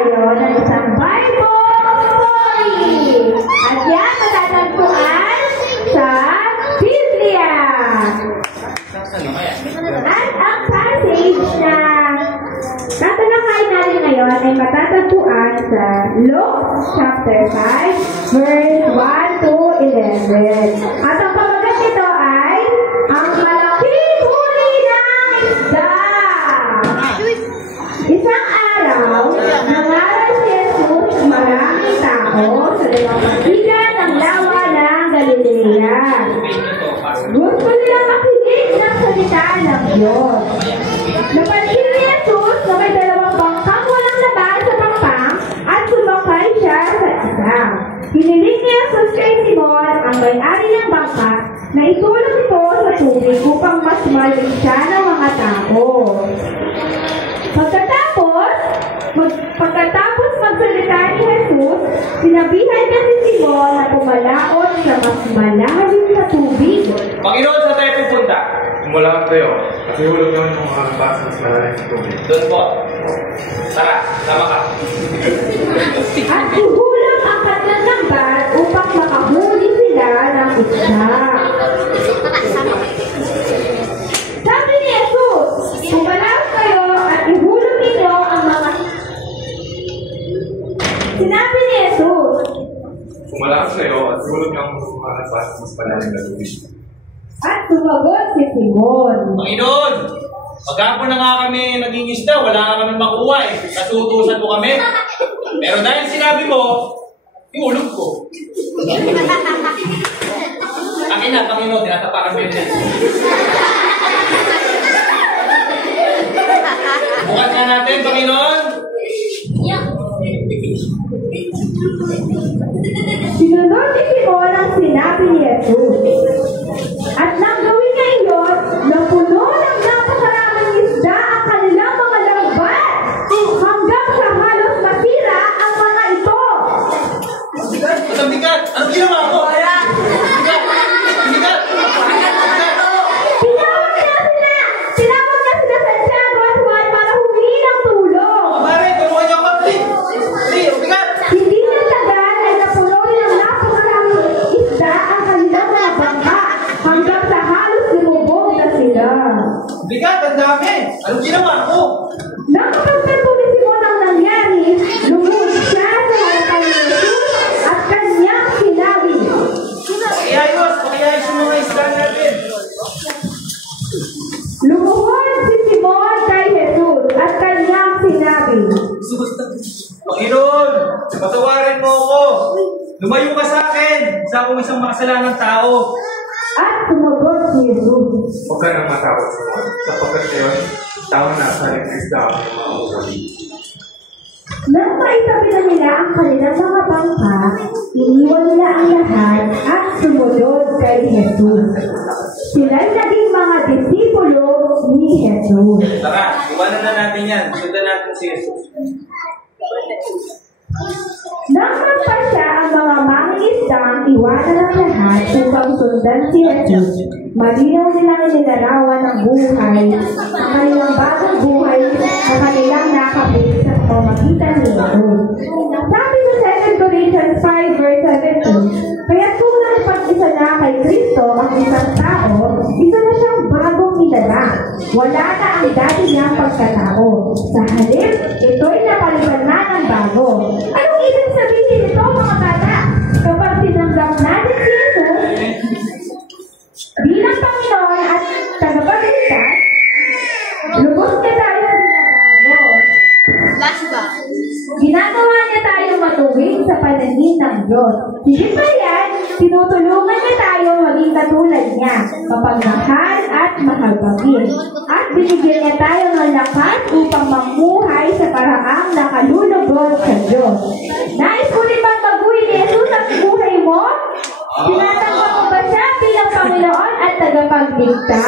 tayo ng isang Bible story. At yan matatagpuan sa Biblia. At ang passage na tatalakay natin ngayon ay matatagpuan sa Luke chapter 5, verse 1 to 11. At ang pamagat nito ay ang malaking huli ng isda. Isang araw, nangaral si Jesus maraming tao sa lalawagan ng lawa ng Galilea. Gusto nilang makinig ng salita ng Diyos. Napansin ni Jesus na may dalawang bangkang walang laman sa pampang at sumakay siya sa isa. Hiniling ni Jesus kay Simon, ang may-ari ng bangka, na itulog ito sa tubig upang mas malig siya ng mga tao. Pagkatapos magsalita ni Jesus, sinabihan niya si Simon na pumalaot sa mas malalim sa tubig. Panginoon, saan tayo pupunta? Mula tayo. Kasi hulog naman yung mga basa mas malalim sa tubig. Doon po. Tara, sama ka. At ihulog ang kanyang lambat upang makahuli sila ng isda. Sabi ni Jesus, pumalaot kayo at ihulog ninyo ang mga... Sinabi ni Jesus, Pumalakas tayo at hulog yung mga basa mas malalim na tubig. at sumagot si Simon. Panginoon, pagkapon na nga kami naging isda, wala nga kami makuha eh. Kasutusan mo kami. Pero dahil sinabi mo, ihulog ko. Akin na, Panginoon, tinatapakan mo yun. Bukas nga natin, Panginoon. Sinunod ni Simon ang sinabi ni Jesus. At nang gawin niya iyon, napuno ng napakaraming isda ang kanilang mga lambat hanggang sa halos masira ang mga ito. Ang bigat! Anong ginawa mo? Bigat! Bigat! Tinawag niya sila Santiago at Juan para humingi ng tulong. Pare, tulungan niyo ako. Ang bigat! Hindi na tagal ay napuno ng napakaraming isda ang kanilang mga bangka hanggang sa halos lumubog na sila. Bigat! Ang dami! Anong ginawa mo? Nang pagtanto ni Simon ang nangyari, lumuhod siya sa harapan ni Jesus at kanyang sinabi. Pakiayos yung mga isda natin. Lumuhod si Simon kay Jesus at kanyang sinabi. Panginoon, patawarin mo ako. Lumayo ka sa akin. Sa akong isang makasalanang tao. At sumagot si Jesus. Huwag ka nang matawag sa mga. Sapagkat ngayon, tao na sa isda ang mga huli. Nang maitabi na nila ang kanilang mga bangka, iniwan nila ang lahat at sumunod kay Jesus. Sila'y naging mga disipulo ni Jesus. Tara, iwanan na natin yan. Sundan natin si Jesus. Nang magpasya ang mga mangingisdang iwanan ang lahat upang sundan si Jesus, malinaw nilang nilarawan ng buhay, ang kanilang bagong buhay na kanilang nakapit sa pamamagitan ni Jesus. Sabi sa 2 Corinthians 5 verse 17, kaya kung nagpag-isa na kay Kristo ang isang tao, isa na siyang bagong idala. Wala na ang dati niyang pagkatao. Sa halip, ito'y napalitan na ng bago. Anong ibig sabihin nito, mga bata? Kapag tinanggap natin si Jesus bilang Panginoon at tagapagligtas, lubos niya tayo sa binabago. Ginagawa niya tayo matuwid sa paningin ng Diyos. Higit pa yan, tinutulungan niya tayo maging katulad niya, mapagmahal at mahalpagin. At binigyan niya tayo ng lakas upang mamuhay sa paraang nakalulugod sa Diyos. Nais mo rin bang baguhin ni Jesus ang buhay mo? Tinatanggap mo ba siya bilang Panginoon at tagapagligtas?